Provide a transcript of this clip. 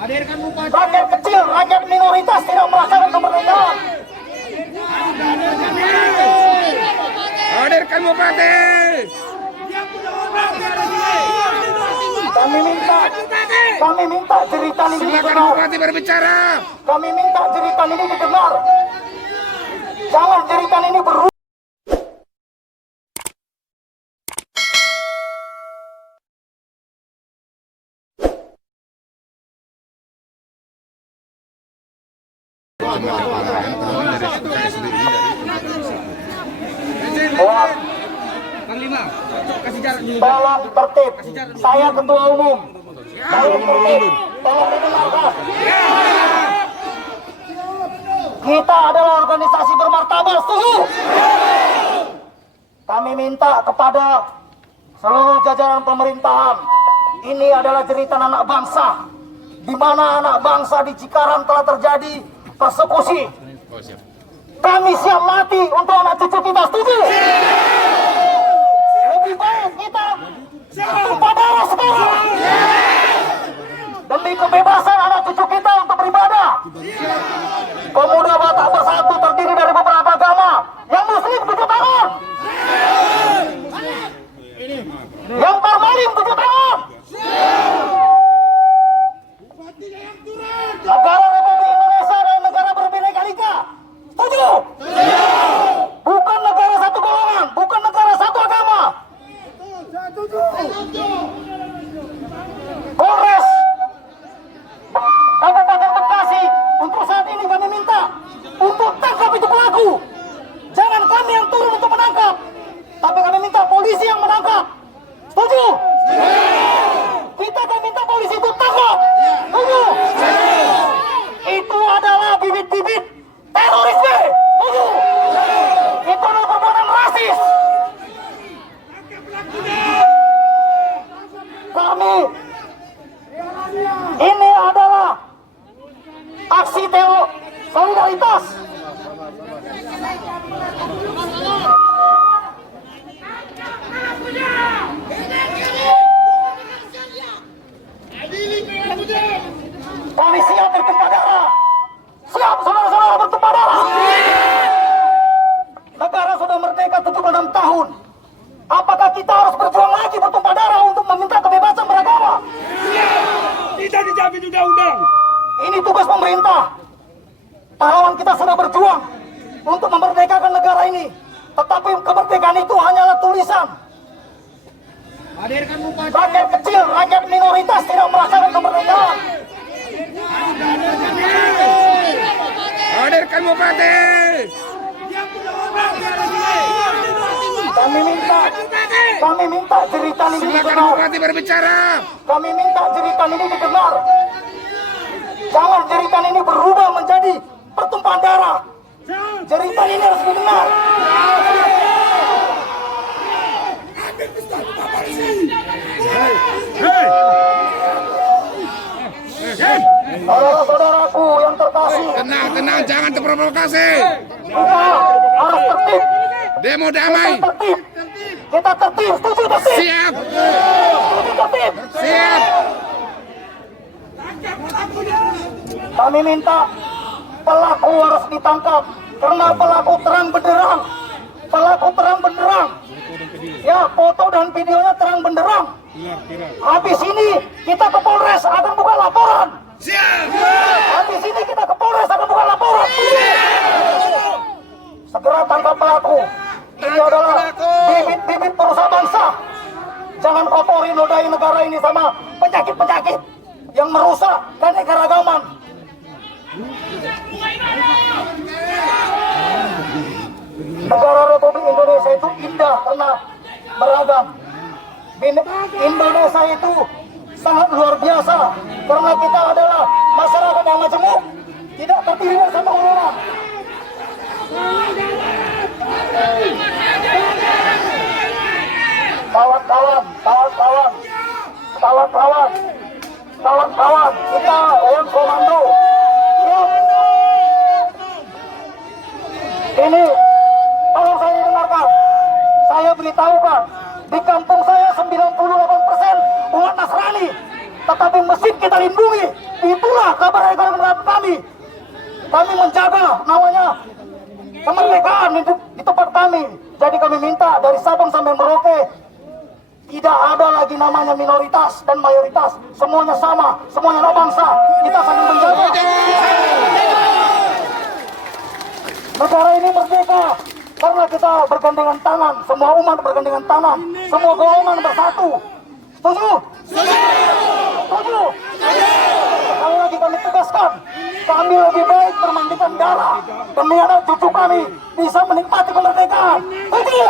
Rakyat kecil, rakyat minoritas tidak merasakan kemerdekaan. Hadirkan bupati. Kami minta jeritan ini Silakan didengar. bupati berbicara. Kami minta jeritan ini didengar. Jangan jeritan ini berubah. Tolong tertib. Saya ketua umum. Tolong tertib. Tolong didengarkan. Kita adalah organisasi bermartabat, setuju? Kami minta kepada seluruh jajaran pemerintahan, ini adalah jeritan anak bangsa, di mana anak bangsa di Cikarang telah terjadi persekusi. Kami siap mati untuk anak cucu kita, setuju? Lebih baik kita tumpah darah sekarang demi kebebasan anak cucu kita untuk beribadah. Pemuda Batak Bersatu terdiri dari beberapa agama. Yang Muslim 7 tahun, yang Parmalim 7 tahun. Negara Republik Indonesia adalah negara berbineka ika. Setuju? Bukan negara satu golongan, bukan negara satu agama. Polres Kabupaten Bekasi, untuk saat ini kami minta untuk tangkap itu pelaku. Jangan kami yang turun untuk menangkap, tapi kami minta polisi yang menangkap. Setuju? Kita akan minta polisi itu tangkap. Setuju? Itu adalah bibit-bibit terorisme. Setuju? Itu adalah perbuatan rasis. Kami ini adalah aksi solidaritas. Kami siap bertumpah darah. Siap saudara-saudara bertumpah darah. Negara sudah merdeka 76 tahun. Apakah kita harus berjuang lagi bertumpah darah untuk meminta kebebasan beragama? Tidak dijamin undang-undang. Ini tugas pemerintah. Pahlawan kita sudah berjuang untuk memerdekakan negara ini. Tetapi kemerdekaan itu hanyalah tulisan. Rakyat kecil, rakyat minoritas tidak merasakan kemerdekaan. Hadirkan bupati. Kami minta jeritan ini Silakan didengar. bupati berbicara. Kami minta jeritan ini didengar. Jangan jeritan ini berubah menjadi pertumpahan darah. Jeritan ini harus didengar. Saudara-saudaraku yang terkasih, Tenang, jangan terprovokasi. kita harus tertib. Demo damai. Kita tertib, setuju tertib. Siap. Setuju tertib. Siap. Kami minta pelaku harus ditangkap karena pelaku terang benderang. Pelaku terang benderang. Ya, foto dan videonya terang benderang. Habis ini kita ke Polres akan buka laporan. Siap. Habis ini kita ke Polres akan buka laporan. Segera tangkap pelaku. Ini adalah bibit-bibit perusahaan bangsa. Jangan kotori nodai negara ini sama penyakit-penyakit yang merusak keanekaragaman. Negara Republik Indonesia itu indah karena beragam. Indonesia itu sangat luar biasa karena kita adalah masyarakat yang majemuk, tidak terdiri dari satu golongan. Kawan-kawan, kita on komando. Siap. Ini, tolong saya dengarkan. Saya beritahukan, di kampung saya 98% umat Nasrani, tetapi masjid kita lindungi. Itulah kabar dari kami. Kami menjaga namanya kemerdekaan di tempat kami. Jadi kami minta dari Sabang sampai Merauke, tidak ada lagi namanya minoritas dan mayoritas. Semuanya sama, semuanya anak bangsa. Kita saling menjaga. Negara ini merdeka karena kita bergandengan tangan. Semua umat bergandengan tangan. Semua golongan bersatu. Setuju? Setuju? Sekali lagi kami tegaskan, kami lebih baik bermandikan darah demi anak cucu kami bisa menikmati kemerdekaan. Setuju?